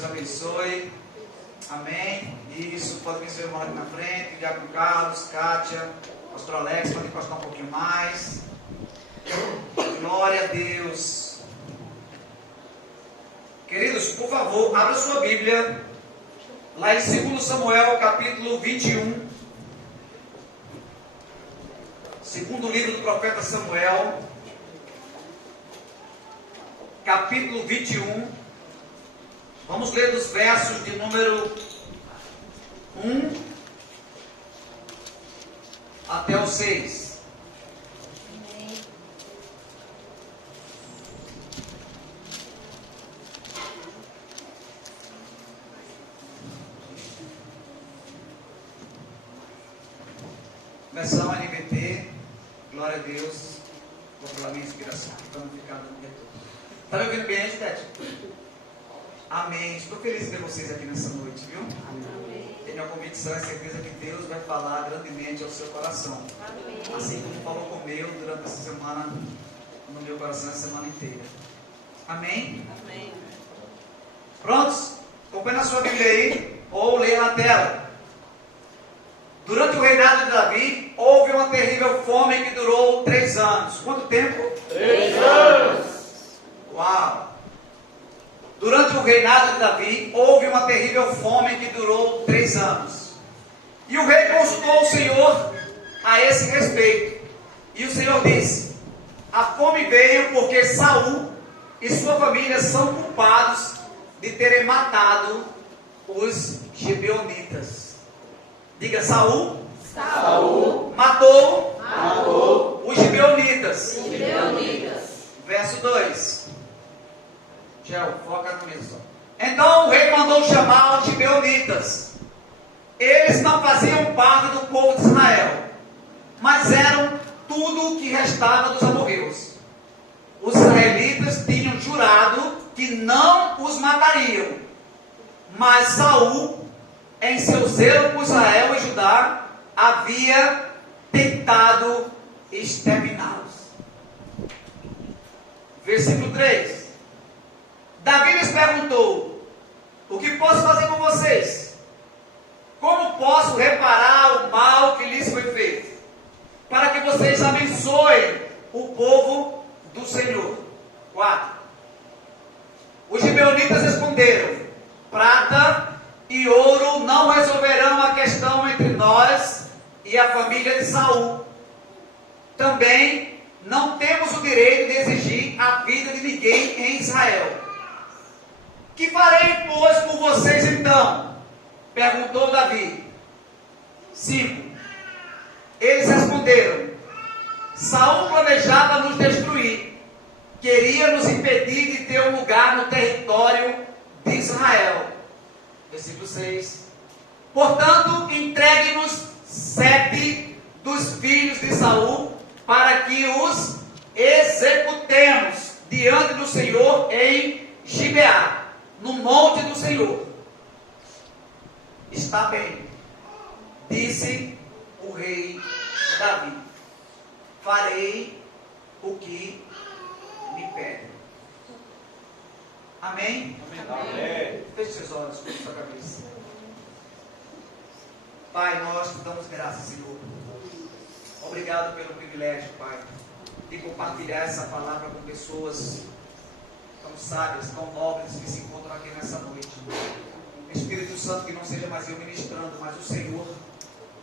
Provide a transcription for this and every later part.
Deus abençoe. Amém. Isso, pode vir seu irmão aqui na frente, Diácono Carlos, Kátia, Pastor Alex, pode encostar um pouquinho mais. Glória a Deus. Queridos, por favor, abra sua Bíblia, lá em 2 Samuel, capítulo 21. Segundo livro do profeta Samuel, capítulo 21. Vamos ler dos versos de número 1 até o 6. Versão NVT, glória a Deus, vou pela minha inspiração, para não ficar no retorno. Está me ouvindo bem, Tete? Amém. Estou feliz de ver vocês aqui nessa noite, viu? Amém. Tenho a convicção e certeza que Deus vai falar grandemente ao seu coração. Amém. Assim como falou com o meu durante essa semana, no meu coração, a semana inteira. Amém? Amém. Prontos? Acompanhe na sua Bíblia aí, ou leia na tela. Durante o reinado de Davi, houve uma terrível fome que durou 3 anos. Quanto tempo? 3 anos. Uau! Durante o reinado de Davi, houve uma terrível fome que durou 3 anos. E o rei consultou o Senhor a esse respeito. E o Senhor disse: a fome veio porque Saul e sua família são culpados de terem matado os gibeonitas. Diga: Saul matou os gibeonitas. Verso 2. Gel, foca no mesmo. Então o rei mandou chamar os gibeonitas. Eles não faziam parte do povo de Israel, mas eram tudo o que restava dos amorreus. Os israelitas tinham jurado que não os matariam, mas Saul, em seu zelo por Israel e Judá, havia tentado exterminá-los. Versículo 3. Davi lhes perguntou: o que posso fazer com vocês? Como posso reparar o mal que lhes foi feito? Para que vocês abençoem o povo do Senhor. 4. Os gibeonitas responderam: prata e ouro não resolverão a questão entre nós e a família de Saul. Também não temos o direito de exigir a vida de ninguém em Israel. Que farei, pois, por vocês então? Perguntou Davi. 5. Eles responderam: Saul planejava nos destruir. Queria nos impedir de ter um lugar no território de Israel. Versículo 6. Portanto, entregue-nos 7 dos filhos de Saul, para que os executemos diante do Senhor em Gibeá, no monte do Senhor. Está bem, disse o rei Davi, farei o que me pedem. Amém? Amém. Feche seus olhos, com sua cabeça. Pai, nós te damos graças, Senhor. Obrigado pelo privilégio, Pai, de compartilhar essa palavra com pessoas tão sábias, tão nobres que se encontram aqui nessa noite. Espírito Santo, que não seja mais eu ministrando, mas o Senhor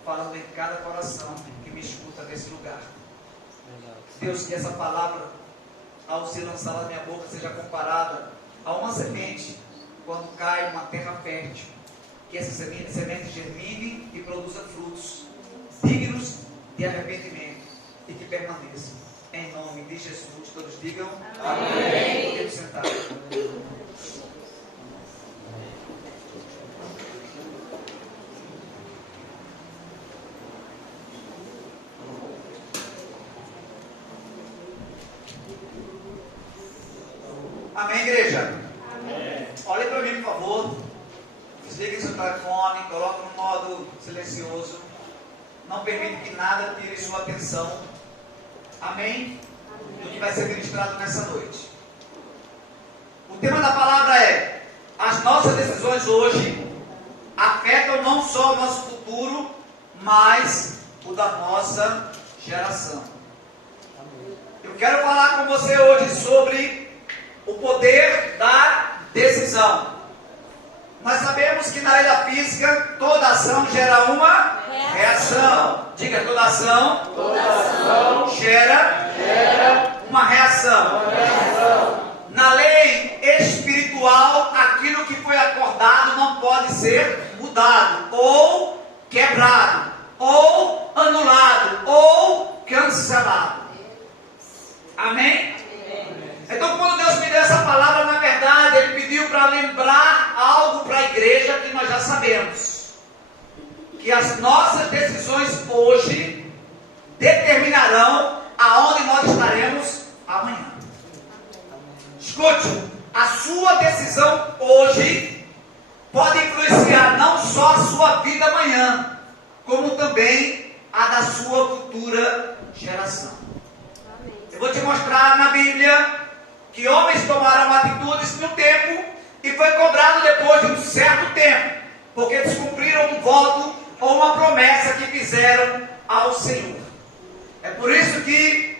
falando em cada coração que me escuta nesse lugar. Deus, que essa palavra, ao ser lançada na minha boca, seja comparada a uma semente quando cai numa terra fértil. Que essa semente germine e produza frutos dignos de arrependimento e que permaneçam. Em nome de Jesus, todos digam amém. Podemos sentar. Amém, igreja? Amém. Olhe para mim, por favor. Desligue seu telefone, coloque no modo silencioso. Não permite que nada tire sua atenção. Amém? Do que vai ser ministrado nessa noite. O tema da palavra é: as nossas decisões hoje afetam não só o nosso futuro, mas o da nossa geração. Eu quero falar com você hoje sobre o poder da decisão. Nós sabemos que na lei da física, toda ação gera uma reação. Diga, toda ação gera uma reação. Na lei espiritual, aquilo que foi acordado não pode ser mudado, ou quebrado, ou anulado, ou cancelado. Amém? Então, quando Deus me deu essa palavra, na verdade, Ele pediu para lembrar algo para a igreja que nós já sabemos. Que as nossas decisões hoje determinarão aonde nós estaremos amanhã. Escute, a sua decisão hoje pode influenciar não só a sua vida amanhã, como também a da sua futura geração. Eu vou te mostrar na Bíblia que homens tomaram atitudes no tempo e foi cobrado depois de um certo tempo, porque descumpriram um voto ou uma promessa que fizeram ao Senhor. É por isso que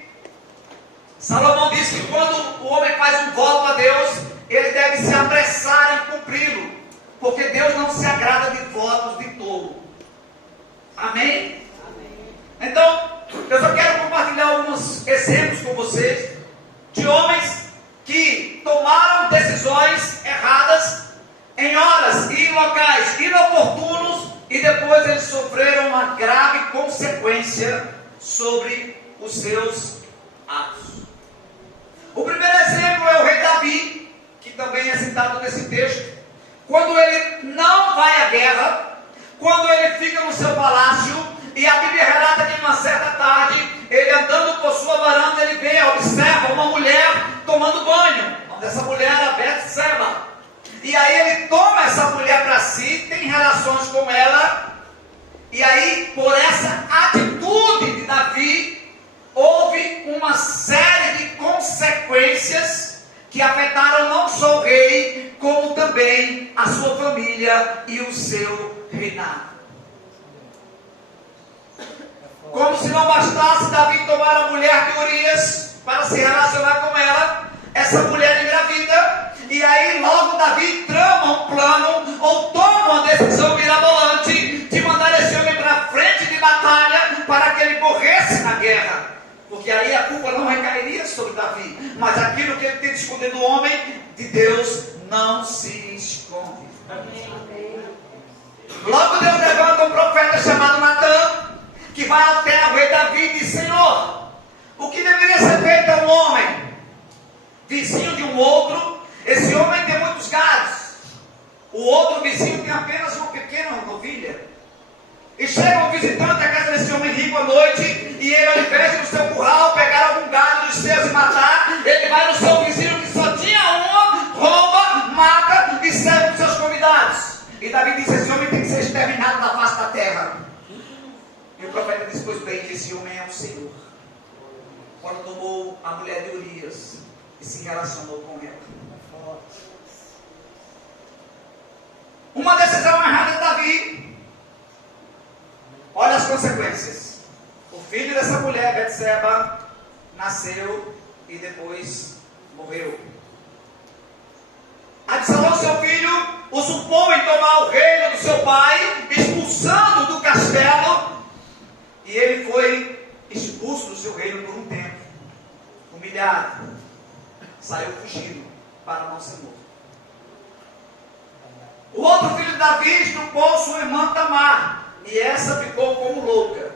Salomão disse que quando o homem faz um voto a Deus, ele deve se apressar em cumpri-lo, porque Deus não se agrada de votos de tolo. Amém? Então, eu só quero compartilhar alguns exemplos com vocês de homens que tomaram decisões erradas em horas e em locais inoportunos e depois eles sofreram uma grave consequência sobre os seus atos. O primeiro exemplo é o rei Davi, que também é citado nesse texto. Quando ele não vai à guerra, quando ele fica no seu palácio, e a Bíblia relata que numa certa tarde, ele andando por sua varanda, ele vê, observa uma mulher tomando banho. O nome dessa mulher era Betseba. E aí ele toma essa mulher para si, tem relações com ela, e aí por essa atitude de Davi, houve uma série de consequências que afetaram não só o rei, como também a sua família e o seu reinado. Como se não bastasse Davi tomar a mulher de Urias para se relacionar com ela, essa mulher engravida, e aí logo Davi trama um plano, ou toma uma decisão mirabolante, de mandar esse homem para a frente de batalha, para que ele morresse na guerra, porque aí a culpa não recairia sobre Davi, mas aquilo que ele tem de esconder do homem, de Deus não se esconde. Logo Deus levanta um profeta chamado Natã, que vai até o rei Davi e diz: Senhor, o que deveria ser feito a um homem, vizinho de um outro? Esse homem tem muitos gados, o outro vizinho tem apenas uma pequena ovelha. E chega um visitante à casa desse homem rico à noite, e ele, ao invés de no seu curral pegar algum gado dos seus e matar, ele vai no seu vizinho que só tinha uma, rouba, mata e serve os seus convidados. E Davi diz: esse homem tem que ser exterminado da face da terra. E o profeta diz: pois bem, esse homem é o Senhor. Quando tomou a mulher de Urias e se relacionou com ela. Uma decisão errada de Davi. Olha as consequências. O filho dessa mulher, Betseba, nasceu e depois morreu. Absalão, seu filho, usurpou em tomar o reino do seu pai, expulsando do castelo. E ele foi expulso do seu reino por um tempo, humilhado, saiu fugindo para não ser morto. O outro filho de Davi estrupou sua irmã Tamar, e essa ficou como louca.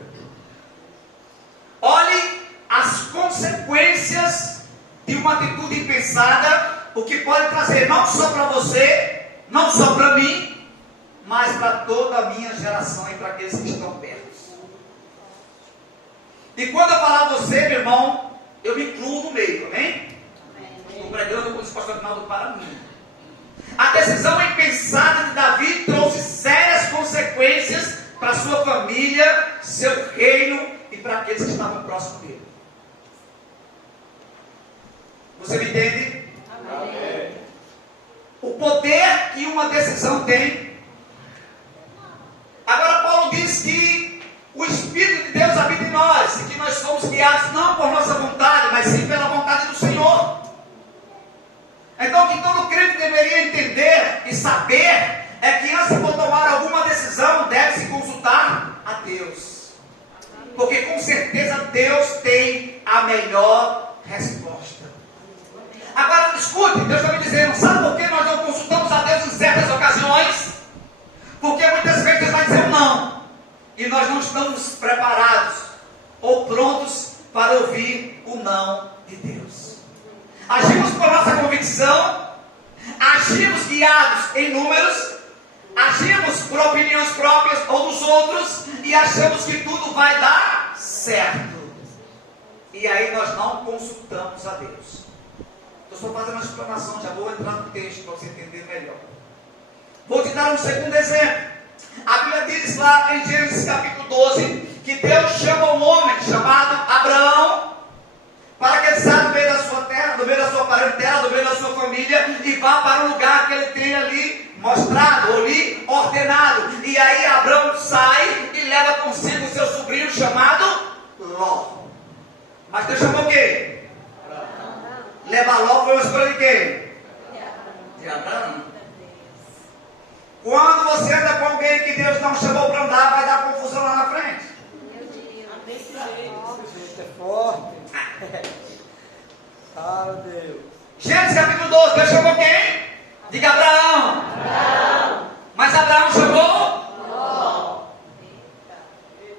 Olhe as consequências de uma atitude impensada, o que pode trazer não só para você, não só para mim, mas para toda a minha geração e para aqueles que estão perto. E quando eu falar você, meu irmão, eu me incluo no meio, amém? Estou pregando como se fosse final para mim. A decisão impensada de Davi trouxe sérias consequências para sua família, seu reino e para aqueles que estavam próximos dele. Você me entende? Amém. O poder que decisão tem. Agora Paulo diz que o Espírito de Deus habita em nós, e que nós somos guiados não por nossa vontade, mas sim pela vontade do Senhor. Então o que todo crente deveria entender e saber é que antes de tomar alguma decisão, deve se consultar a Deus. Porque com certeza Deus tem a melhor resposta. Agora escute, Deus está me dizendo, sabe por que nós não consultamos a Deus em certas ocasiões? Porque muitas vezes Deus vai dizer um não, e nós não estamos preparados ou prontos para ouvir o não de Deus. Agimos por nossa convicção, agimos guiados em números, agimos por opiniões próprias ou dos outros, e achamos que tudo vai dar certo. E aí nós não consultamos a Deus. Estou só fazendo uma explanação, já vou entrar no texto para você entender melhor. Vou te dar um segundo exemplo. A Bíblia diz lá em Gênesis capítulo 12, que Deus chama um homem chamado Abraão, para que ele saia do meio da sua terra, do meio da sua parentela, do meio da sua família, e vá para um lugar que ele tem ali mostrado, ou ali ordenado. E aí Abraão sai e leva consigo o seu sobrinho chamado Ló. Mas Deus chamou quem? Levar Ló foi uma escolha de quem? De Abraão. Quando você anda com alguém que Deus não chamou para andar, vai dar confusão lá na frente. É forte. Fala, Deus. Gênesis capítulo 12, Deus chamou quem? Diga Abraão. Mas Abraão chamou?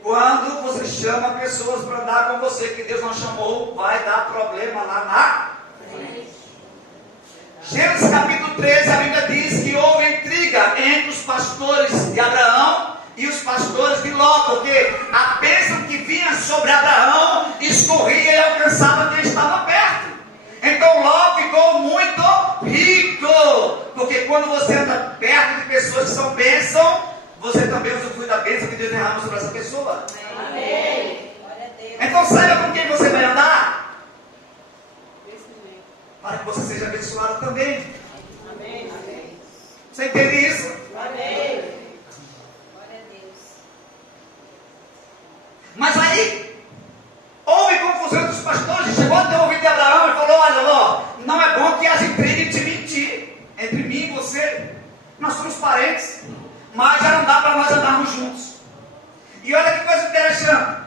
Quando você chama pessoas para andar com você que Deus não chamou, vai dar problema lá na frente. Gênesis capítulo 13, a Bíblia diz que houve intriga entre os pastores de Abraão e os pastores de Ló, porque a bênção que vinha sobre Abraão escorria e alcançava quem estava perto. Então Ló ficou muito rico, porque quando você anda perto de pessoas que são bênção, você também usufrui da bênção que Deus derrama sobre essa pessoa. Amém. Então saiba com quem você vai andar, para que você seja abençoado também. Amém. Você entende isso? Amém. Glória a Deus. Mas aí houve confusão entre os pastores. Chegou até o ouvido de Abraão e falou: olha, Ló, não é bom que haja intriga entre mim e você. Nós somos parentes, mas já não dá para nós andarmos juntos. E olha que coisa interessante.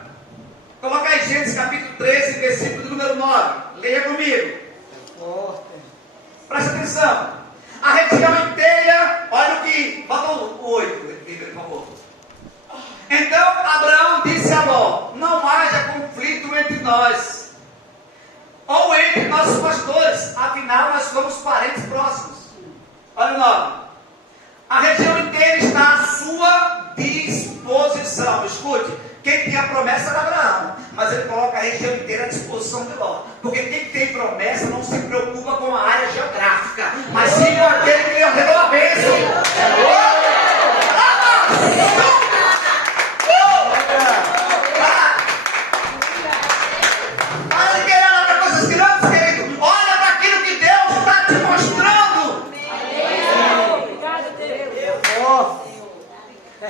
Coloca aí Gênesis capítulo 13, versículo número 9. Leia comigo. Forte. Presta atenção. A região inteira, olha o que. Bota o 8, por favor. Então Abraão disse a Ló: não haja conflito entre nós, ou entre nossos pastores, afinal nós somos parentes próximos. Olha o 9. A região inteira está à sua disposição. Escute, quem tem a promessa era Abraão, mas ele coloca a região inteira à disposição de Ló. Porque quem tem promessa não se preocupa com a área geográfica, mas sim com aquele que lhe ordenou a bênção. Para de querer olhar para coisas grandes, querido. Olha para aquilo que Deus está te mostrando. Obrigada, Deus. Forte.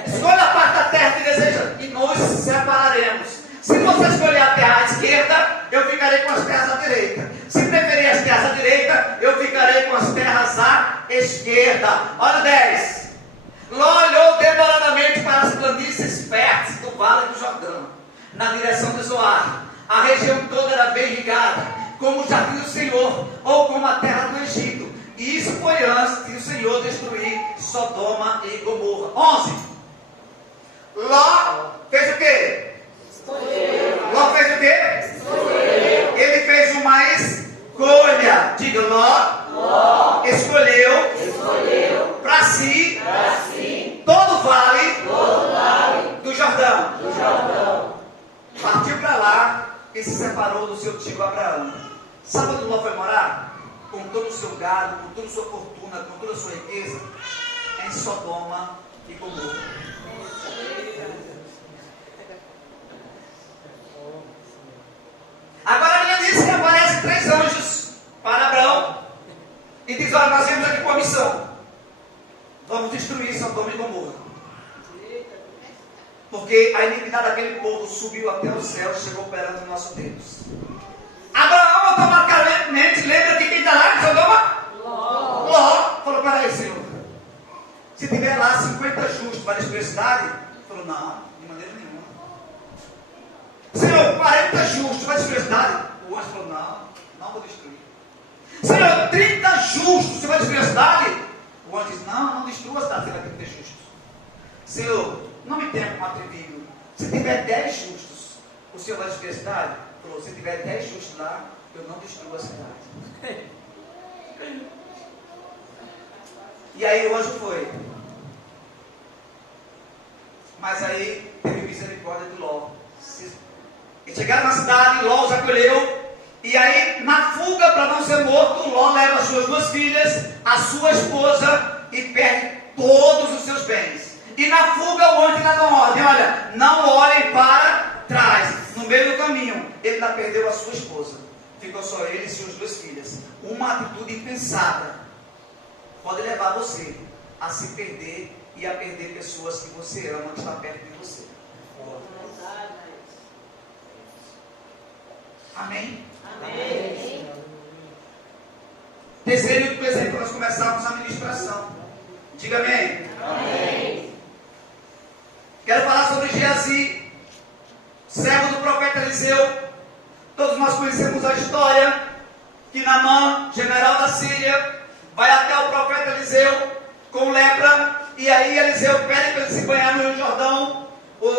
Escolha a parte da terra que deseja e nós nos separaremos. Se você escolher a terra à esquerda, eu ficarei com as terras à direita. Se preferir as terras à direita, eu ficarei com as terras à esquerda. Olha o 10. Ló olhou demoradamente para as planícies férteis do vale do Jordão, na direção de Zoar. A região toda era bem irrigada, como o jardim do Senhor, ou como a terra do Egito. E isso foi antes de o Senhor destruir Sodoma e Gomorra. 11. Ló fez o quê? Ló fez o quê? Ele fez uma escolha. Diga, Ló escolheu para si todo o vale do Jordão. Partiu para lá e se separou do seu tio Abraão. Sabe onde Ló foi morar? Com todo o seu gado, com toda a sua fortuna, com toda a sua riqueza, em Sodoma e Gomorra. Agora a Bíblia diz que aparecem 3 anjos para Abraão e diz: olha, nós viemos aqui com a missão. vamos destruir Sodoma e Gomorra. Porque a iniquidade daquele povo subiu até o céu e chegou perante o nosso Deus. Abraão automaticamente lembra de quem está lá em Sodoma? Ló. Falou, peraí, Senhor. Se tiver lá 50 justos, vai destruir a cidade? Falou, não, de maneira nenhuma. Senhor, 40 justos, vai destruir a cidade? O anjo falou, não vou destruir. Senhor, 30 justos, você vai destruir a cidade? O anjo disse, não destrua a cidade, você vai ter que ter justos. Senhor, não me tenha como atrevido. Se tiver 10 justos, o Senhor vai destruir a cidade? Falou, se tiver 10 justos lá, eu não destruo a cidade. E aí o anjo foi. Mas aí teve misericórdia de Ló. E chegaram na cidade, Ló os acolheu. E aí, na fuga para não ser morto, Ló leva as suas 2 filhas, a sua esposa e perde todos os seus bens. E na fuga o anjo ainda dá uma ordem, olha, não olhem para trás. No meio do caminho, ele ainda perdeu a sua esposa. Ficou só ele e suas 2 filhas. Uma atitude impensada pode levar você a se perder e a perder pessoas que você ama, que está perto de você. Amém? Amém. Terceiro e último exemplo, nós começarmos a ministração. Diga amém. Amém. Quero falar sobre Geazi, servo do profeta Eliseu. Todos nós conhecemos a história que Naamã, general da Síria, vai até o profeta Eliseu com lepra, e aí Eliseu pede para ele se banhar no Rio Jordão.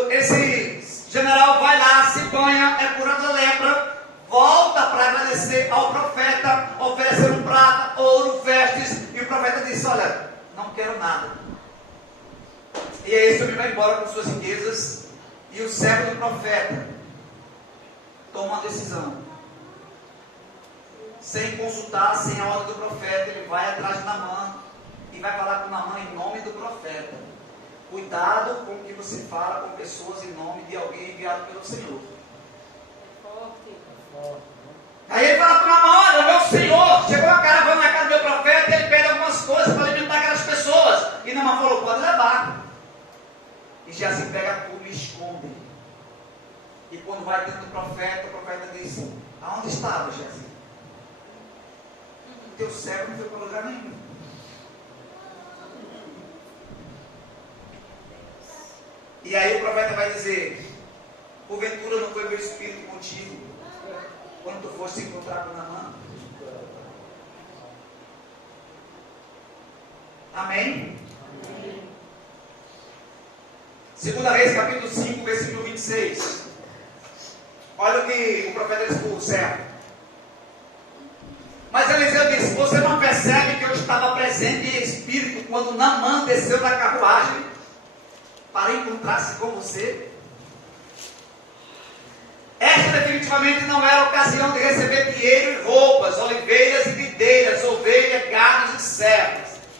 Esse general vai lá, se banha, é curado da lepra, volta para agradecer ao profeta, oferecendo prata, ouro, vestes, e o profeta disse, olha, não quero nada. E aí esse homem vai embora com suas riquezas, e o servo do profeta toma uma decisão. Sem consultar, sem a ordem do profeta, ele vai atrás de Naamã e vai falar com Naamã em nome do profeta. Cuidado com o que você fala com pessoas em nome de alguém enviado pelo Senhor. Aí ele fala com Naamã, olha, meu Senhor, chegou uma caravana na casa do meu profeta, ele pede algumas coisas para alimentar aquelas pessoas. E Naamã falou, pode levar. E Geazi pega tudo e esconde. E quando vai dentro do profeta, o profeta diz, aonde estava, Geazi? Teu servo não foi para lugar nenhum. E aí o profeta vai dizer, porventura não foi meu espírito contigo quando tu foste encontrar com Naamã? Amém? Amém. 2 Reis, capítulo 5, versículo 26. Olha o que o profeta disse para o servo. Mas Eliseu disse, você não percebe que eu estava presente em espírito quando Naamã desceu da carruagem para encontrar-se com você? Esta definitivamente não era a ocasião de receber dinheiro e roupas, oliveiras e videiras, ovelhas, gados e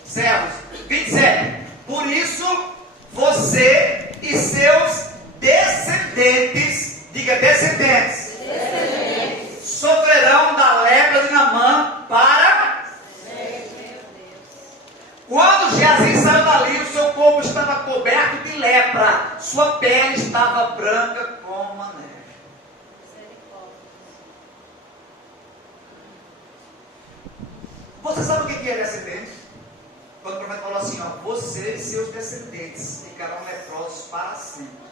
servos. 27. Por isso, você e seus descendentes, diga descendentes, sofrerão da lepra de Naamã para... Quando Geazi saiu dali, o seu corpo estava coberto de lepra, sua pele estava branca como a neve. Você sabe o que é descendente? Quando o profeta falou assim, ó, você e seus descendentes ficarão leprosos para sempre.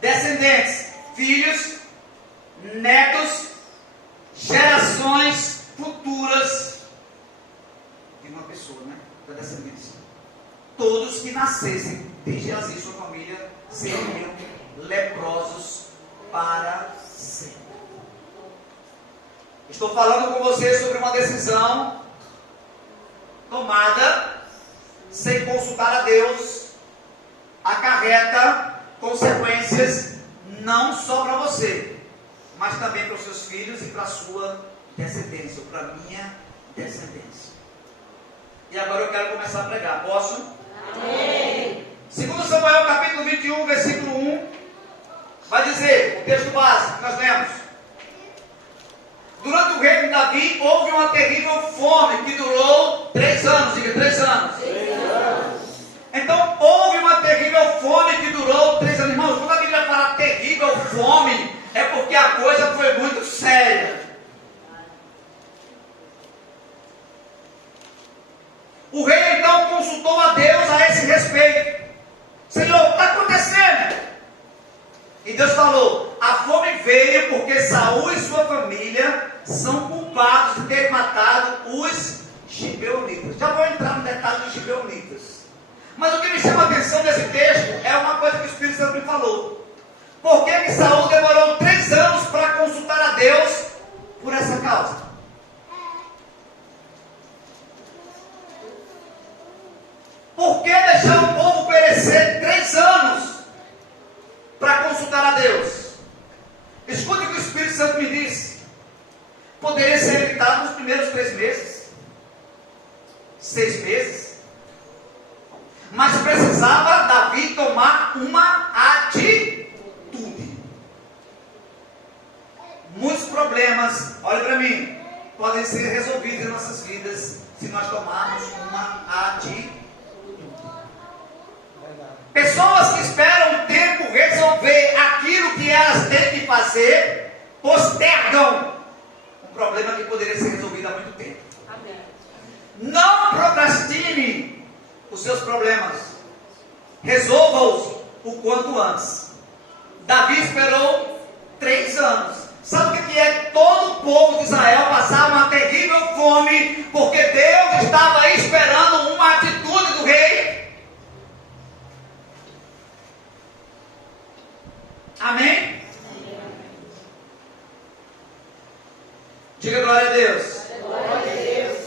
Descendentes, filhos, netos, gerações futuras de uma pessoa, né? Da descendência. Todos que nascessem de Geazi e sua família seriam leprosos para sempre. Estou falando com você sobre uma decisão tomada sem consultar a Deus, acarreta consequências não só para você, mas também para os seus filhos e para a sua descendência, ou para a minha descendência. E agora eu quero começar a pregar. Posso? Amém. 2 Samuel capítulo 21, versículo 1, vai dizer, o texto básico que nós lemos. Durante o reino de Davi, houve uma terrível fome que durou 3 anos. Diga, 3 anos. 3 anos. Então, houve uma terrível fome que durou 3 anos. Irmãos, quando a Bíblia fala terrível fome, é porque a coisa foi muito séria. O rei então consultou a Deus a esse respeito. Senhor, o que está acontecendo? E Deus falou: a fome veio porque Saul e sua família são culpados de ter matado os gibeonitas. Já vou entrar no detalhe dos gibeonitas. Mas o que me chama a atenção nesse texto é uma coisa que o Espírito Santo me falou. Por que Saul demorou 3 anos para consultar a Deus por essa causa? Por que deixar o povo perecer 3 anos para consultar a Deus? Escute o que o Espírito Santo me disse. Poderia ser evitado nos primeiros 3 meses, 6 meses. Mas precisava Davi tomar uma atitude. Muitos problemas, olha para mim, podem ser resolvidos em nossas vidas se nós tomarmos uma atitude. Pessoas que esperam o tempo resolver aquilo que elas têm que fazer, postergam um problema que poderia ser resolvido há muito tempo. Amém. Não procrastine os seus problemas. Resolva-os o quanto antes. Davi esperou 3 anos. Sabe o que é? Todo o povo de Israel passar uma terrível fome, porque Deus estava esperando uma atitude do rei. Amém? Diga glória a Deus. Glória a Deus.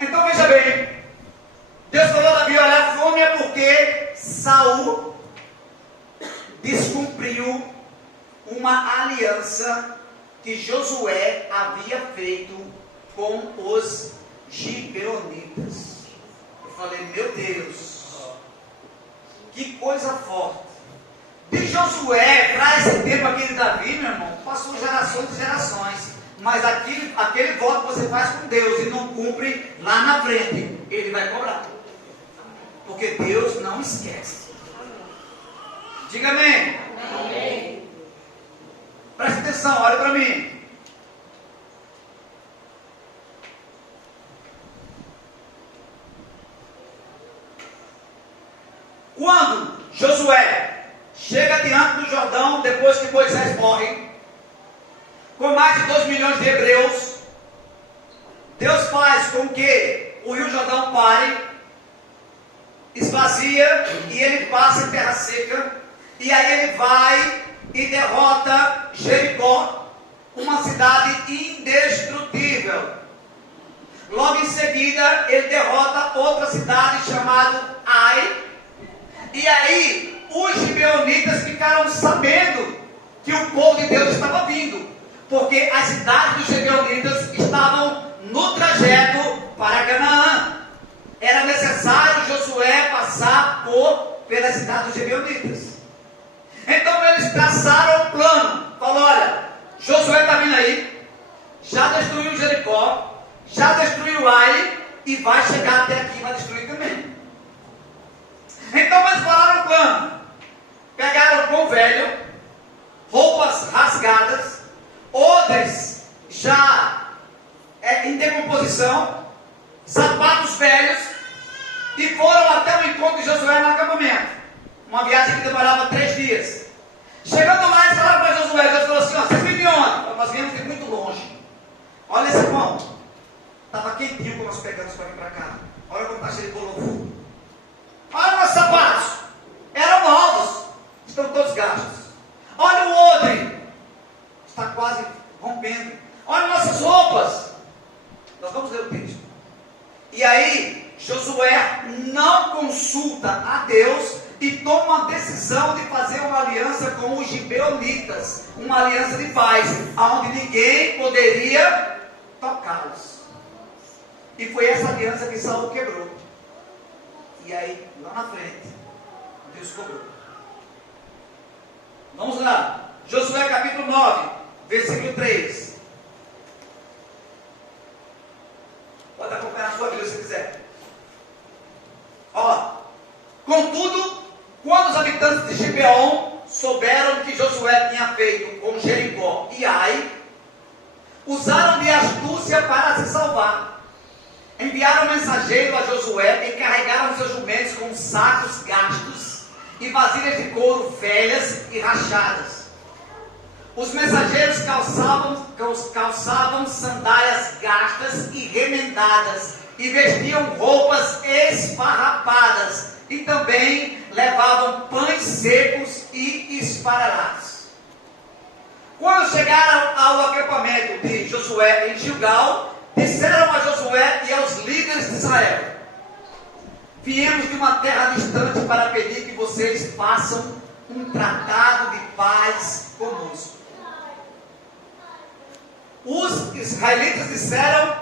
Então veja bem, Deus falou a Davi: olha, a fome é porque Saul descumpriu uma aliança que Josué havia feito com os gibeonitas. Eu falei: meu Deus, que coisa forte. De Josué para esse tempo aqui de Davi, meu irmão, passou gerações e gerações. Mas aquele voto que você faz com Deus e não cumpre lá na frente, Ele vai cobrar. Porque Deus não esquece. Diga amém. Amém. Presta atenção, olha para mim. Quando Josué chega diante do Jordão, depois que Moisés morre, com mais de 2 milhões de hebreus, Deus faz com que o Rio Jordão pare, esvazia e ele passa em terra seca, e aí ele vai e derrota Jericó, uma cidade indestrutível. Logo em seguida ele derrota outra cidade chamada Ai, e aí os gibeonitas ficaram sabendo que o povo de Deus estava vindo, porque as cidades dos gibeonitas estavam no trajeto para Canaã. Era necessário Josué passar pelas cidades dos gibeonitas. Então eles traçaram o plano. Falou: olha, Josué está vindo aí, já destruiu Jericó, já destruiu Ai, e vai chegar até aqui e vai destruir também. Então eles falaram o plano. Pegaram o pão velho, roupas rasgadas, odres já em decomposição, sapatos velhos, e foram até o encontro de Josué no acampamento. Uma viagem que demorava 3 dias. Chegando lá, eles falaram para Josué. Deus falou assim: ó, vocês vêm de onde? Nós viemos de muito longe. Olha esse pão, estava quentinho quando nós pegamos para vir para cá. Olha como está cheio de bolovo. Olha nossos sapatos, eram novos, estão todos gastos. Olha o odre, está quase rompendo. Olha nossas roupas. Nós vamos ler o texto. E aí Josué não consulta a Deus e toma a decisão de fazer uma aliança com os gibeonitas, uma aliança de paz, onde ninguém poderia tocá-los. E foi essa aliança que Saul quebrou. E aí, lá na frente, Deus cobrou. Vamos lá. Josué capítulo 9, versículo 3. Pode acompanhar na sua Bíblia se quiser. Ó, contudo, quando os habitantes de Gibeon souberam que Josué tinha feito com Jericó e Ai, usaram de astúcia para se salvar. Enviaram mensageiro a Josué e carregaram seus jumentos com sacos gastos e vasilhas de couro velhas e rachadas. Os mensageiros calçavam sandálias gastas e remendadas e vestiam roupas esfarrapadas e também levavam pães secos e esfarelados. Quando chegaram ao acampamento de Josué em Gilgal, disseram a Josué e aos líderes de Israel: viemos de uma terra distante para pedir que vocês façam um tratado de paz conosco. Os israelitas disseram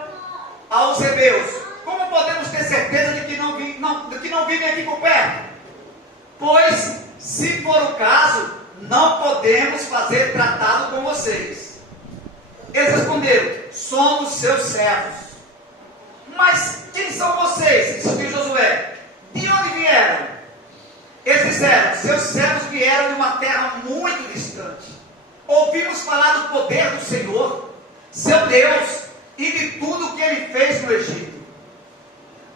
aos hebeus: como podemos ter certeza de que não vivem aqui por perto? Pois, se for o caso, não podemos fazer tratado com vocês. Eles responderam: somos seus servos. Mas quem são vocês? Insistiu Josué. De onde vieram? Eles disseram: seus servos vieram de uma terra muito distante. Ouvimos falar do poder do Senhor, seu Deus, e de tudo o que ele fez no Egito.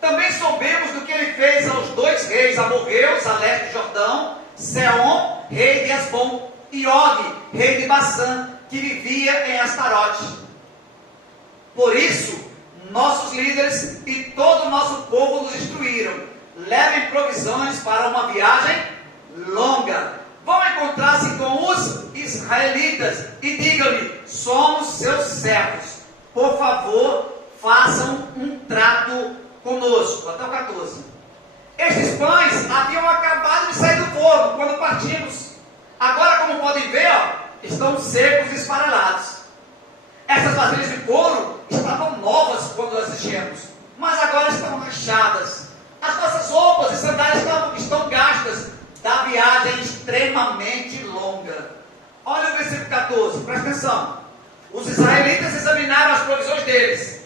Também soubemos do que ele fez aos dois reis amorreus a leste do Jordão, Seom, rei de Asbom, e Og, rei de Bassã, que vivia em Astarote. Por isso, nossos líderes e todo o nosso povo nos instruíram: levem provisões para uma viagem longa. Vão encontrar-se com os israelitas e digam-lhe: somos seus servos. Por favor, façam um trato conosco. Até o 14. Estes pães haviam acabado de sair do forno quando partimos. Agora, como podem ver, estão secos e esfarelados. Essas vasilhas de couro estavam novas quando nós assistimos, mas agora estão rachadas. As nossas roupas e sandálias estão gastas da viagem extremamente longa. Olha o versículo 14, presta atenção. Os israelitas examinaram as provisões deles,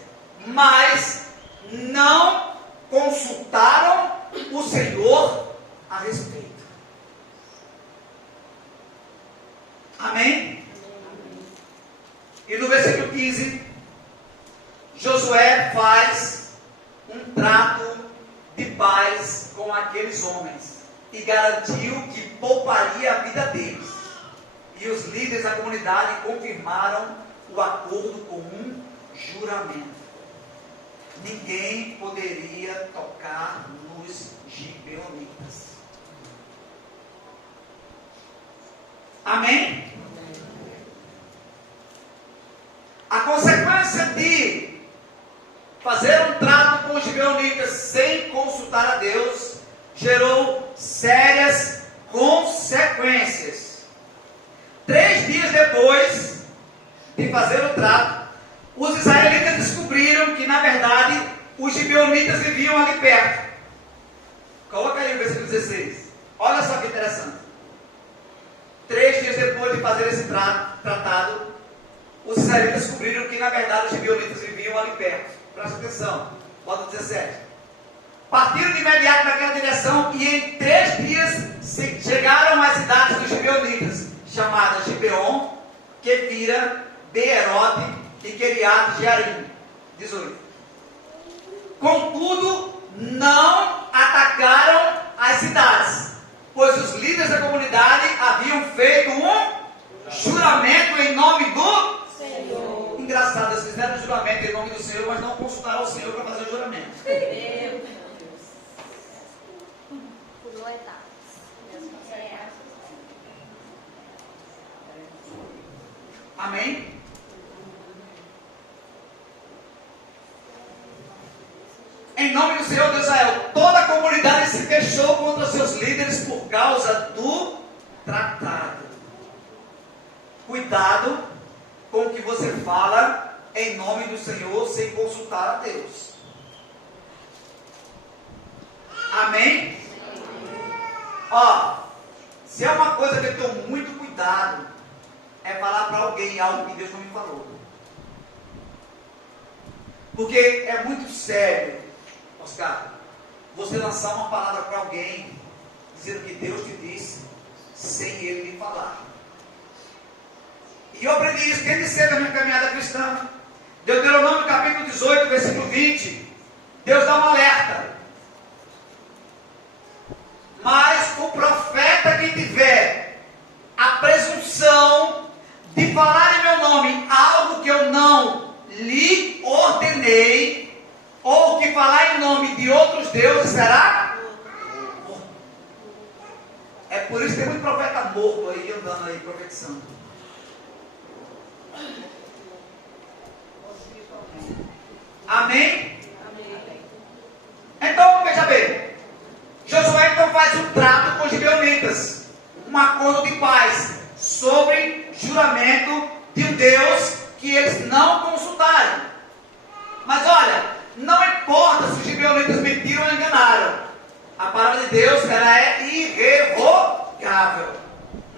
mas não consultaram o Senhor a respeito. Amém? E no versículo 15, Josué faz um trato de paz com aqueles homens e garantiu que pouparia a vida deles. E os líderes da comunidade confirmaram o acordo com um juramento: ninguém poderia tocar nos gibeonitas. Amém? A consequência de fazer um trato com os gibeonitas sem consultar a Deus gerou sérias consequências. 3 dias depois de fazer o trato, os israelitas descobriram que, na verdade, os gibeonitas viviam ali perto. Coloca aí o versículo 16. Olha só que interessante. 3 dias depois de fazer esse tratado, os israelitas descobriram que, na verdade, os gibeonitas viviam ali perto. Presta atenção. Bota 17. Partiram de imediato naquela direção e em 3 dias chegaram às cidades dos gibeonitas, chamadas Gibeon, Quefira, Beerote e Queriate Jearim. 18. Contudo, não atacaram as cidades, pois os líderes da comunidade haviam feito um juramento em nome do Senhor. Engraçado, eles fizeram um juramento em nome do Senhor, mas não consultaram o Senhor para fazer o juramento. Meu Deus. Pulou etapas. Amém? Em nome do Senhor Deus Israel, toda a comunidade se queixou contra seus líderes por causa do tratado. Cuidado com o que você fala em nome do Senhor sem consultar a Deus. Amém? Ó, se é uma coisa que eu tenho muito cuidado, é falar para alguém algo que Deus não me falou. Porque é muito sério, Oscar, você lançar uma palavra para alguém, dizendo que Deus te disse, sem ele lhe falar. E eu aprendi isso desde cedo na minha caminhada cristã. Deuteronômio capítulo 18, versículo 20. Deus dá um alerta. Mas o profeta que tiver a presunção de falar em meu nome algo que eu não lhe ordenei, ou que falar em nome de outros deuses, será morto. É por isso que tem muito profeta morto aí, andando aí, profetizando. Amém? Então, veja bem, Josué então faz um trato com os gibeonitas, um acordo de paz, sobre juramento de um Deus que eles não consultaram. Mas olha, não importa se os gibeonitas mentiram ou enganaram, a palavra de Deus, ela é irrevogável.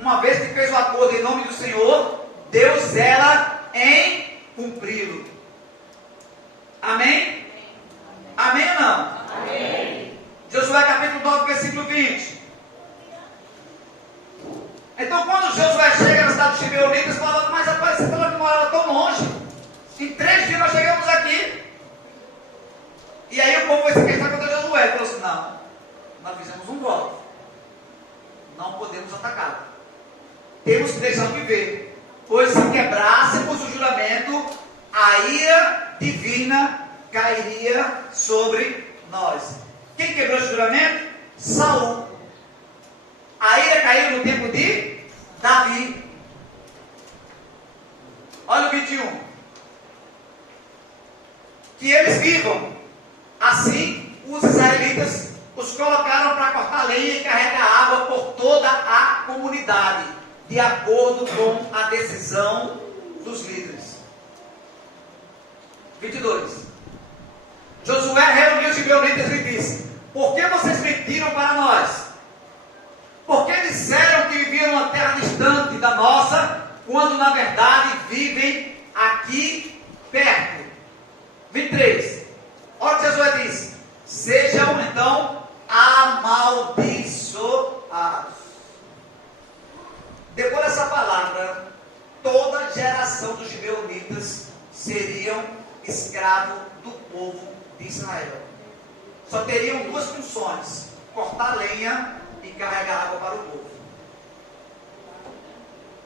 Uma vez que fez o acordo em nome do Senhor, Deus zela em cumpri-lo. Amém? Amém ou não? Amém. Josué capítulo 9, versículo 20. Então quando Josué chega na cidade dos gibeonitas, fala, mas rapaz, você falou que morava tão longe. Em 3 dias nós chegamos aqui. E aí o povo foi se queixar contra Josué. Ele falou assim, não, nós fizemos um voto. Não podemos atacar. Temos que deixar viver. Pois se quebrássemos o juramento, a ira divina cairia sobre nós. Quem quebrou esse juramento? Saul. A ira caiu no tempo de Davi. Olha o 21. Que eles vivam. Assim, os israelitas os colocaram para cortar lenha e carregar água por toda a comunidade, de acordo com a decisão dos líderes. 22. Josué reuniu os gibeonitas e disse: por que vocês mentiram para nós? Por que disseram que viviam numa terra distante da nossa, quando na verdade vivem aqui perto? 23. Olha o que Josué disse: sejam então amaldiçoados. Depois dessa palavra, toda a geração dos gibeonitas seriam escravos do povo de Israel. Só teriam 2 funções: cortar lenha e carregar água para o povo.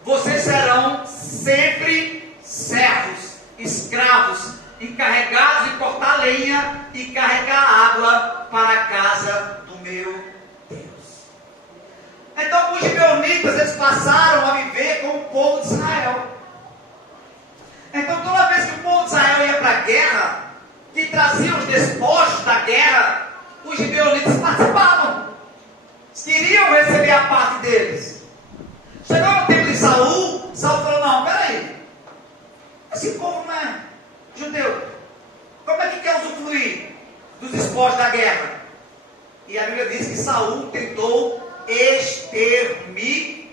Vocês serão sempre servos, escravos, encarregados de cortar lenha e carregar água para a casa do meu Deus. Então os gibeonitas, eles passaram a viver com o povo de Israel. Então toda vez que o povo de Israel ia para a guerra, que trazia os despojos da guerra, os gibeonitas participavam. Queriam receber a parte deles. Chegou no tempo de Saul, Saul falou: não, peraí, esse povo não é judeu, como é que quer usufruir dos despojos da guerra? E a Bíblia diz que Saul tentou exterminá-los.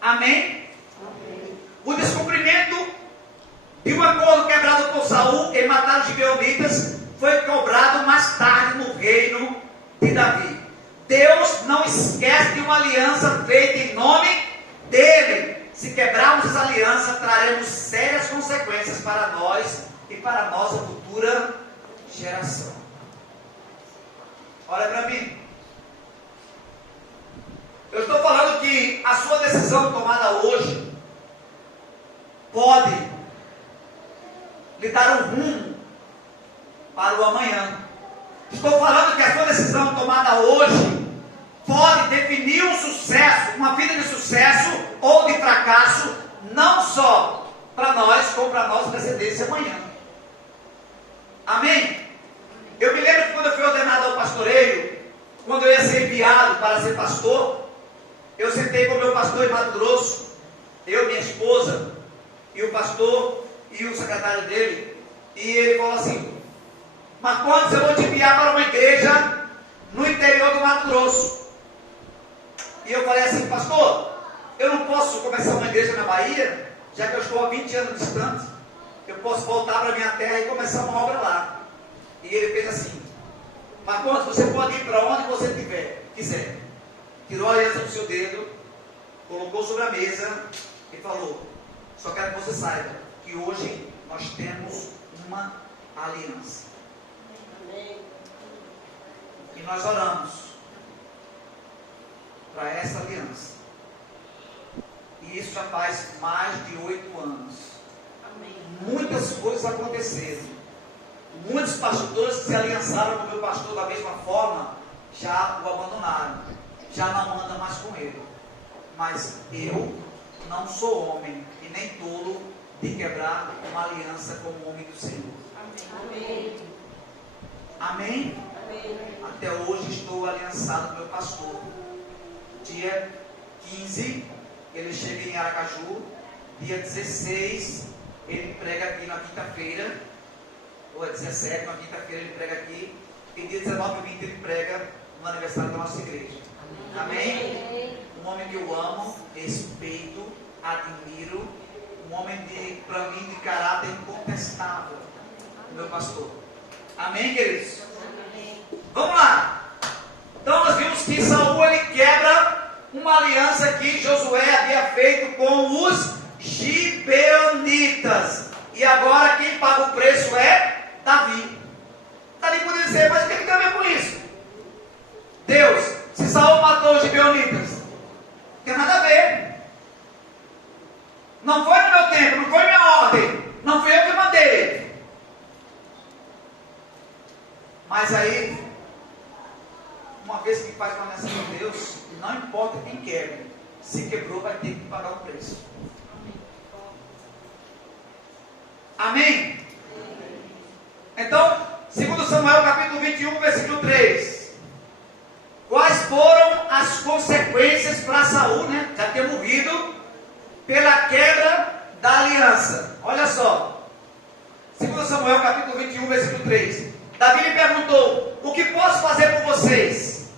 Amém? Amém? O descumprimento de um acordo quebrado por Saul em matar os gibeonitas foi cobrado mais tarde no reino de Davi. Deus não esquece de uma aliança feita em nome dele. Se quebrarmos essa aliança, traremos sérias consequências para nós e para a nossa futura geração. Olha para mim. Eu estou falando que a sua decisão tomada hoje pode lhe dar um rumo para o amanhã. Estou falando que a sua decisão tomada hoje pode definir um sucesso, uma vida de sucesso ou de fracasso, não só para nós, como para a nossa descendência amanhã. Amém? Eu me lembro que quando eu fui ordenado ao pastoreio, quando eu ia ser enviado para ser pastor, eu sentei com o meu pastor em Mato Grosso, eu, minha esposa, e o pastor e o secretário dele, e ele falou assim: Marcondes, eu vou te enviar para uma igreja no interior do Mato Grosso. E eu falei assim, pastor, eu não posso começar uma igreja na Bahia, já que eu estou há 20 anos distante. Eu posso voltar para a minha terra e começar uma obra lá. E ele fez assim, Marcondes, você pode ir para onde você quiser. Tirou a aliança do seu dedo, colocou sobre a mesa e falou, só quero que você saiba que hoje nós temos uma aliança. E nós oramos para essa aliança. E isso já faz mais de 8 anos. Muitas coisas aconteceram. Muitos pastores que se aliançaram com o meu pastor da mesma forma, já o abandonaram. Já não anda mais com ele. Mas eu não sou homem e nem tolo de quebrar uma aliança com o homem do Senhor. Amém. Amém? Até hoje estou aliançado com o meu pastor. Dia 15, ele chega em Aracaju. Dia 16, ele prega aqui na quinta-feira. Ou é 17, na quinta-feira ele prega aqui. E dia 19 e 20 ele prega no aniversário da nossa igreja. Amém? Um homem que eu amo, respeito, admiro. Um homem para mim, de caráter incontestável. O meu pastor. Amém, queridos? Vamos lá. Então nós vimos que Saul ele quebra uma aliança que Josué havia feito com os gibeonitas. E agora quem paga o preço é Davi. Davi podia dizer, mas o que tem a ver com isso? Deus, se Saul matou os gibeonitas, não tem nada a ver. Não foi no meu tempo, não foi minha ordem, não fui eu que mandei. Mas aí, uma vez que faz uma aliança com Deus, não importa quem quebre, se quebrou vai ter que pagar o preço. Amém? Então, 2 Samuel capítulo 21, versículo 3. Quais foram as consequências para Saul, né? Já ter morrido pela quebra da aliança. Olha só. 2 Samuel capítulo 21, versículo 3. Davi lhe perguntou, o que posso fazer por vocês?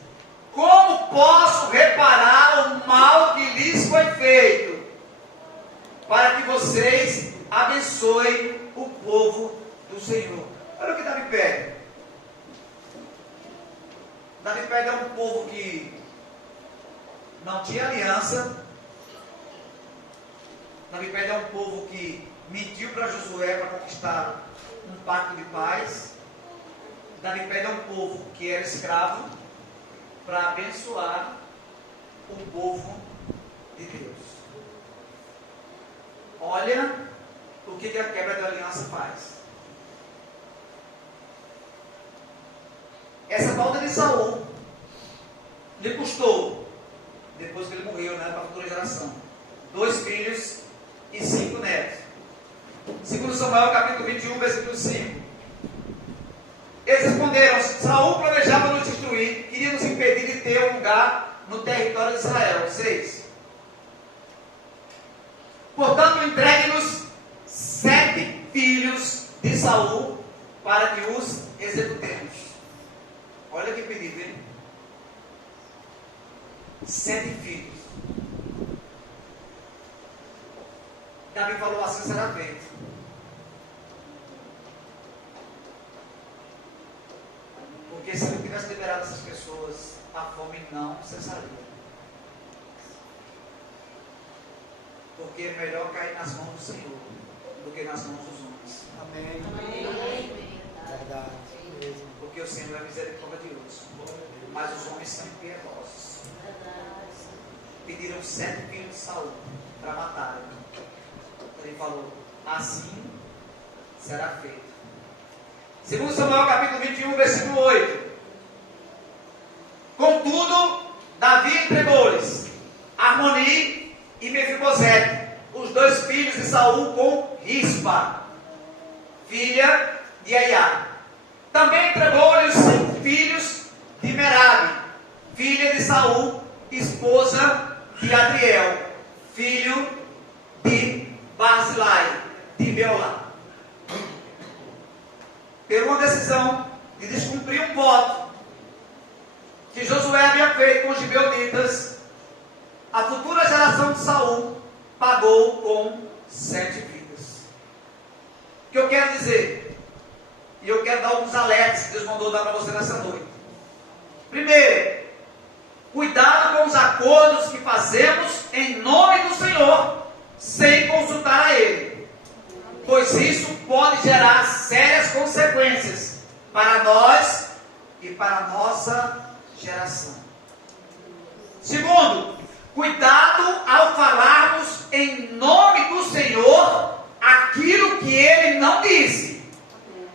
Como posso reparar o mal que lhes foi feito? Para que vocês abençoem o povo do Senhor. Olha o que Davi pede. Davi pede a um povo que não tinha aliança. Davi pede a um povo que mentiu para Josué para conquistar um pacto de paz. Davi pede a um povo que era escravo para abençoar o povo de Deus. Olha o que a quebra da aliança faz. Essa falta de Saul lhe custou, depois que ele morreu, né, para a futura geração, 2 filhos e 5 netos. 2 Samuel capítulo 21, versículo 5. Eles responderam, Saul planejava nos destruir, queria nos impedir de ter um lugar no território de Israel. 6. Portanto, entregue-nos 7 filhos de Saul para que os executemos. Olha que pedido, hein? 7 filhos. Davi falou assim, será feito. Porque se ele tivesse liberado essas pessoas, a fome não cessaria. Porque é melhor cair nas mãos do Senhor do que nas mãos dos homens. Amém. Amém. Verdade. Mesmo. Porque o Senhor é misericordioso, mas os homens são impiedosos. Pediram 7 filhos de Saul para matarem. Ele falou, assim será feito. 2 Samuel capítulo 21, versículo 8. Contudo, Davi entregou-lhes Armoni e Mefibosete, os 2 filhos de Saul, com Rispa, filha de Aiá. Também entregou-lhe os 5 filhos de Merabe, filha de Saul, esposa de Adriel, filho de Barzilai, de Beolá. Por uma decisão de descumprir um voto que Josué havia feito com os gibeonitas, a futura geração de Saul pagou com 7 vidas. O que eu quero dizer? E eu quero dar alguns alertas que Deus mandou dar para você nessa noite. Primeiro, cuidado com os acordos que fazemos em nome do Senhor, sem consultar a Ele, pois isso pode gerar sérias consequências para nós e para a nossa geração. Segundo, cuidado ao falarmos em nome do Senhor aquilo que Ele não disse,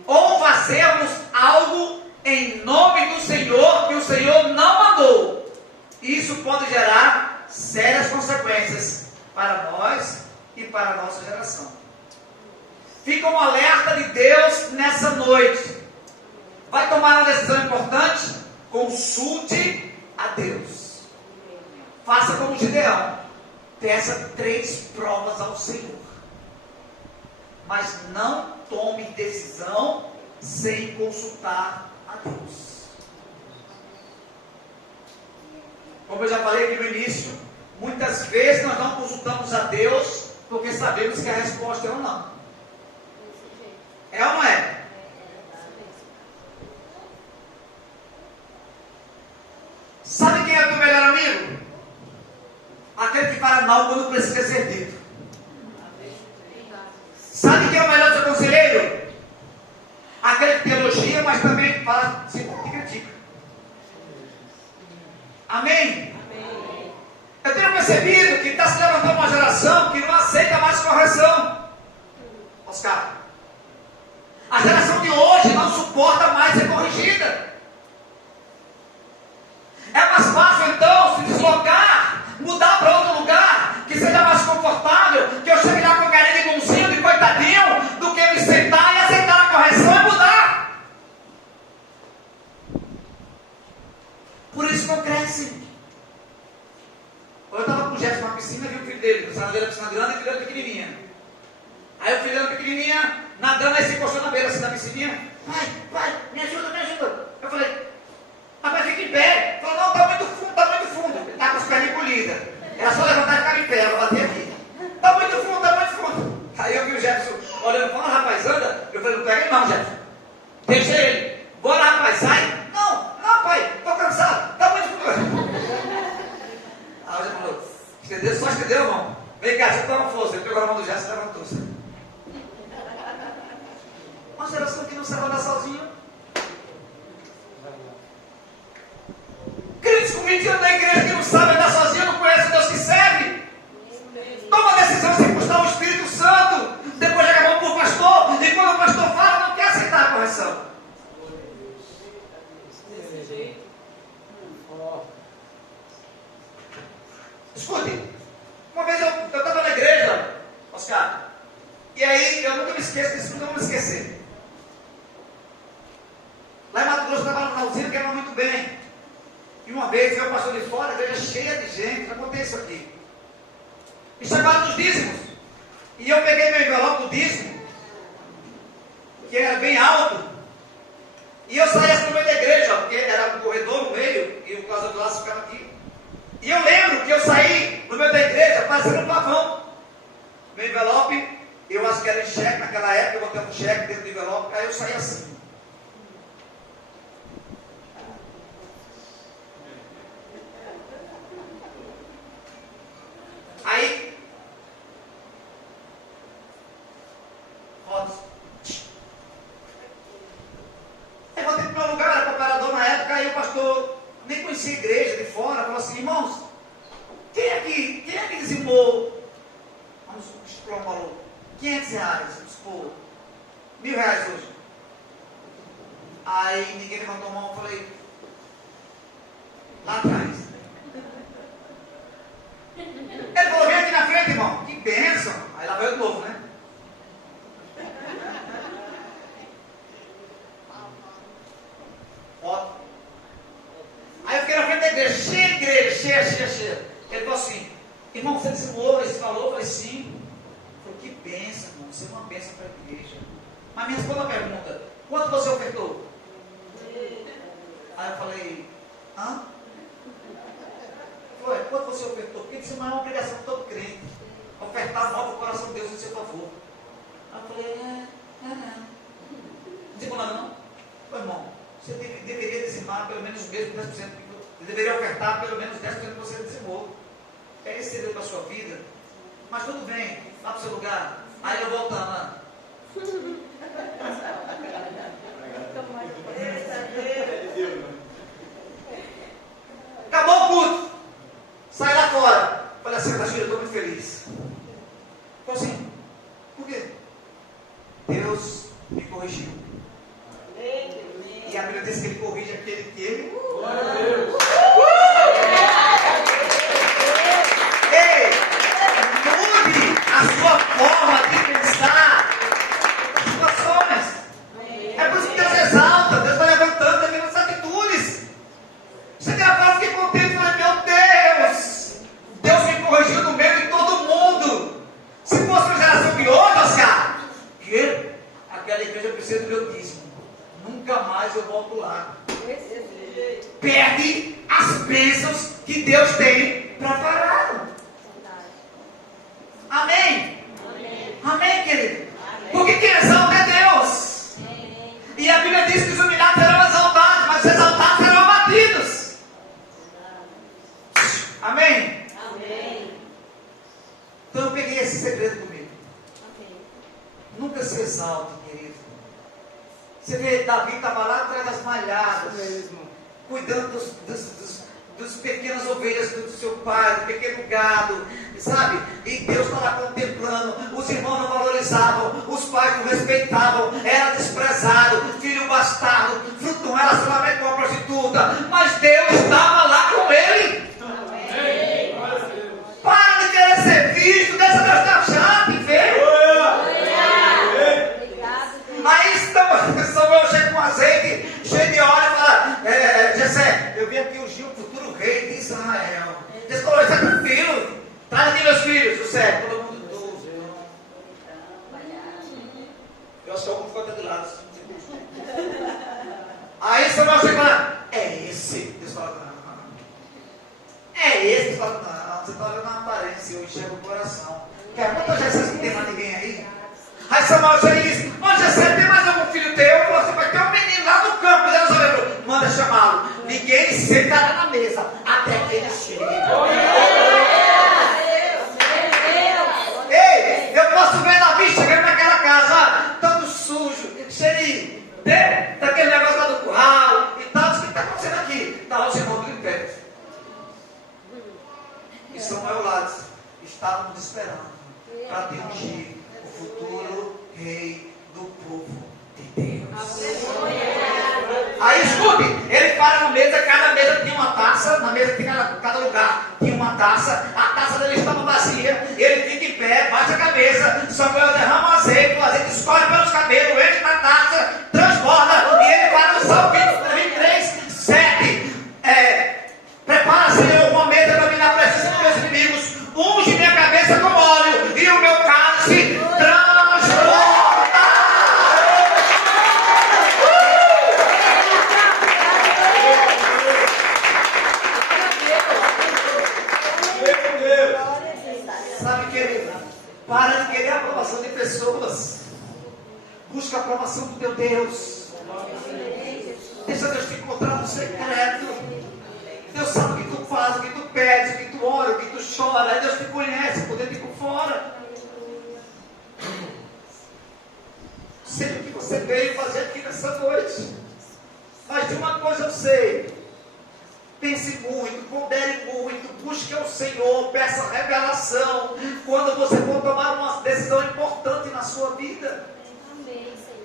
ou fazermos algo em nome do Senhor que o Senhor não mandou. Isso pode gerar sérias consequências para nós e para a nossa geração. Fica um alerta de Deus nessa noite. Vai tomar uma decisão importante? Consulte a Deus. Faça como Gideão. Peça 3 provas ao Senhor. Mas não tome decisão sem consultar a Deus. Como eu já falei aqui no início, muitas vezes nós não consultamos a Deus porque sabemos que a resposta é ou não. É ou não é? Sabe quem é o teu melhor amigo? Aquele que fala mal quando precisa ser dito. Sabe quem é o melhor seu conselheiro? Aquele que te elogia, mas também fala, te critica. Amém? Eu tenho percebido que está se levantando uma geração que não aceita mais correção. Oscar, a geração de hoje não suporta mais ser corrigida. É mais fácil então se deslocar, mudar para outro lugar, que seja mais confortável, que eu chegue lá com carinha de bonzinho, de coitadinho, do que me sentar e aceitar a correção e mudar. Por isso não cresce. Eu estava com o Jefferson na piscina, vi o filho dele, o dele piscina grande e o filho dele pequenininha. Aí o filho dele pequenininha, nadando, aí se encostou na beira assim da piscininha. Pai, me ajuda, me ajuda. Eu falei, rapaz, fica em pé. Falou, não, está muito fundo, está muito fundo. Ele estava com as pernas encolhidas. Era só levantar e ficar em pé, ela bater aqui. Está muito fundo, está muito fundo. Aí eu vi o Jefferson olhando, falando, rapaz, anda. Eu falei, não pega ele não, Jefferson. Deixa ele. Bora, rapaz, sai. Não, pai, estou cansado. Está muito fundo. Aí o Jefferson falou, estendeu, só estendeu a mão. Vem cá, você toma força. Ele pegou a mão do Jefferson e levantou-se. Uma geração que não sabe andar sozinho. Crentes com 20 anos na igreja que não sabe andar sozinho, não conhece o Deus que serve. Toma a decisão sem buscar o Espírito Santo. Depois joga a mão para o pastor. E quando o pastor fala, não quer aceitar a correção. Escute, uma vez eu estava na igreja, Oscar, e aí eu nunca me esqueço disso, nunca vou me esquecer. Lá em Mato Grosso eu estava na usina que era muito bem. E uma vez eu passou de fora, a igreja cheia de gente, já contei isso aqui. E chamaram dos dízimos. E eu peguei meu envelope do dízimo, que era bem alto, e eu saí assim no meio da igreja, porque era um corredor no meio, e o casa do laço ficava aqui. E eu lembro que eu saí no meio da igreja, parecendo um pavão. Meu envelope, eu acho que era em cheque naquela época, eu botei um cheque dentro do envelope, aí eu saí assim. Aí, fotos. Aí voltei para o meu lugar, era cooperador na época, aí o pastor nem conhecia a igreja de fora, falou assim, irmãos, quem é que dizimou? Vamos supor, falou, R$500, vamos supor, R$1.000 hoje. Aí ninguém levantou a mão, eu falei, lá atrás. Ele falou, vem aqui na frente, irmão. Que bênção. Aí lá veio de novo, né? Foto. Aí eu fiquei na frente da igreja, cheia de igreja, cheia. Ele falou assim, irmão, você dizimou esse valor? Eu falei, sim. Ele falou, que bênção, irmão. Você é uma bênção para a igreja. Mas me responda a pergunta, quanto você ofertou? Aí eu falei, hã? Foi, quanto você ofertou? Porque isso não é uma obrigação de todo crente. Ofertar nova o coração de Deus em seu favor. Aí eu falei, não. Não digo nada não. Meu irmão, você deveria dizimar pelo menos o mesmo 10%. Você deveria ofertar pelo menos 10% que você dizimou. É esse segredo para a sua vida. Mas tudo bem, vá para o seu lugar. Aí eu voltando. Acabou o culto. Sai lá fora. Falei assim, Tachira, eu estou muito feliz. Falei assim, por quê? Deus me corrigiu. E a Bíblia diz que ele corrige aquele que ele. Glória a Deus. Ei, mude a sua forma de pensar as situações. É por isso que Deus exalta, Deus vai levantando determinadas atitudes. Você tem a frase que contente e fala, meu Deus, Deus me corrigiu no meio de todo mundo. Se fosse uma geração de hoje, Oscar, que aquela igreja precisa do meu dízimo. Nunca mais eu volto lá. Perde as bênçãos que Deus tem preparado. Amém? Amém, querido? Porque quem exalta é Deus. E a Bíblia diz que os humilhados serão exaltados, mas os exaltados serão abatidos. Amém? Então eu peguei esse segredo comigo. Nunca se exalte, querido. Você vê, Davi estava lá atrás das malhadas, cuidando dos pequenas ovelhas do seu pai, do pequeno gado, sabe? E Deus estava contemplando, os irmãos não valorizavam, os pais não respeitavam, era desprezado, filho bastardo, fruto de um relacionamento com a prostituta, mas Deus estava lá com ele. Para de querer ser visto, deixa Deus estar chato, entendeu? Aí Samuel chega com azeite, cheio de óleo e fala, Jessé, eu vim aqui ungir o futuro rei de Israel. Deus falou, você é tranquilo, traz aqui meus filhos, José, todo mundo doce. Eu acho que algum ficou até de lado. Aí Samuel chega e fala, é esse. Deus fala, não. É esse. Deus fala, não, você está olhando a aparência, eu enxergo o coração. Pergunta a Jessé se não tem mais ninguém aí. Aí Samuel chega e diz, ô Jessé, tem mais algum filho teu? Eu falo assim, vai ter um menino lá no campo. Deus falou, manda chamá-lo. Ninguém sentará na mesa até que ele chegue. Ei, eu posso ver Davi chegando naquela casa, todo sujo, cheio daquele negócio lá do curral e tal. O que está acontecendo aqui? Está lá os irmãos do império. E Samuel lá estávamos esperando para te ungir o futuro rei do povo de Deus. Aí escute, ele para na mesa, cada mesa tinha uma taça, na mesa de cada lugar tinha uma taça, a taça dele estava vazia, ele fica em pé, bate a cabeça, Samuel derrama o azeite escorre pelos cabelos, enche na taça, transborda, e ele para no Salmo 23, 7. Prepara, Senhor, uma mesa para mim na presença dos meus inimigos, unge minha cabeça com óleo, e o meu cálice transborda. Sabe, querido, para de querer a aprovação de pessoas. Busca a aprovação do teu Deus. Deixa Deus te encontrar no secreto. Deus sabe o que tu faz, o que tu pedes, o que tu ora, o que tu chora. Aí Deus te conhece por dentro e por fora. Sei o que você veio fazer aqui nessa noite. Mas de uma coisa eu sei. Pense muito, pondere muito, busque ao Senhor, peça revelação quando você for tomar uma decisão importante na sua vida.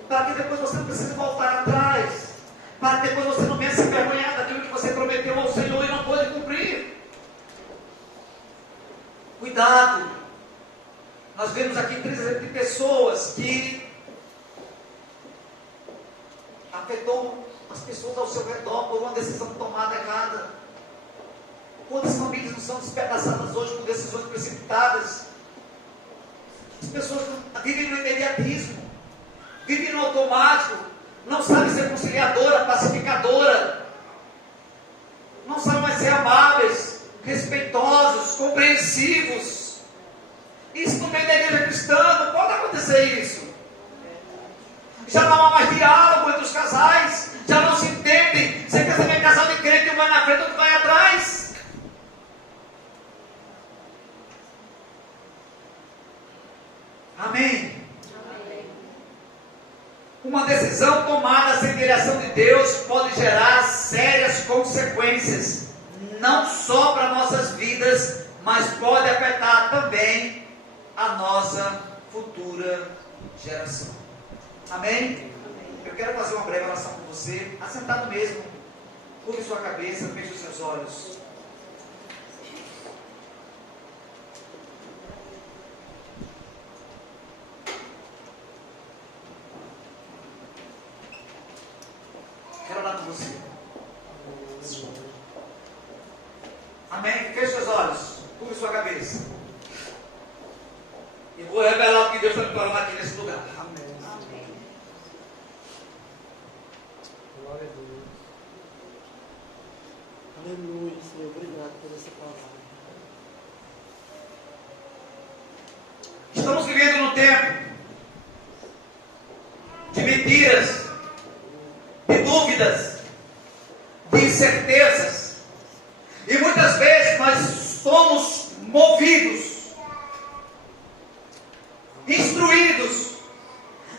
Para que depois você não precise voltar atrás. Para que depois você não venha se envergonhar daquilo que você prometeu ao Senhor e não pôde cumprir. Cuidado. Nós vemos aqui 3 exemplos de pessoas que afetou as pessoas ao seu redor por uma decisão tomada errada. Quantas famílias não são despedaçadas hoje por decisões precipitadas? As pessoas vivem no imediatismo, vivem no automático, não sabem ser conciliadora, pacificadora, não sabem mais ser amáveis, respeitosos, compreensivos. Isso no meio da igreja cristã, não pode acontecer isso. Já não há mais diálogo entre os casais, já não se entendem. Você quer saber casal de crente, um vai na frente, outro vai atrás. Amém. Uma decisão tomada sem direção de Deus pode gerar sérias consequências, não só para nossas vidas, mas pode afetar também a nossa futura geração. Amém? Eu quero fazer uma breve oração com você, assentado mesmo. Curve sua cabeça, feche os seus olhos. Quero orar com você. Amém? Feche seus olhos. Curve sua cabeça. E vou revelar o que Deus está me falando aqui nesse lugar. Amém. Glória a Deus. Aleluia, Senhor. Obrigado por essa palavra. Estamos vivendo num tempo de mentiras, de dúvidas, de incertezas. E muitas vezes nós somos movidos, instruídos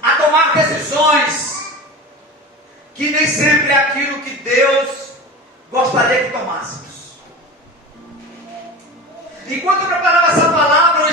a tomar decisões que nem sempre é aquilo que Deus gostaria que tomássemos. Enquanto eu preparava essa palavra,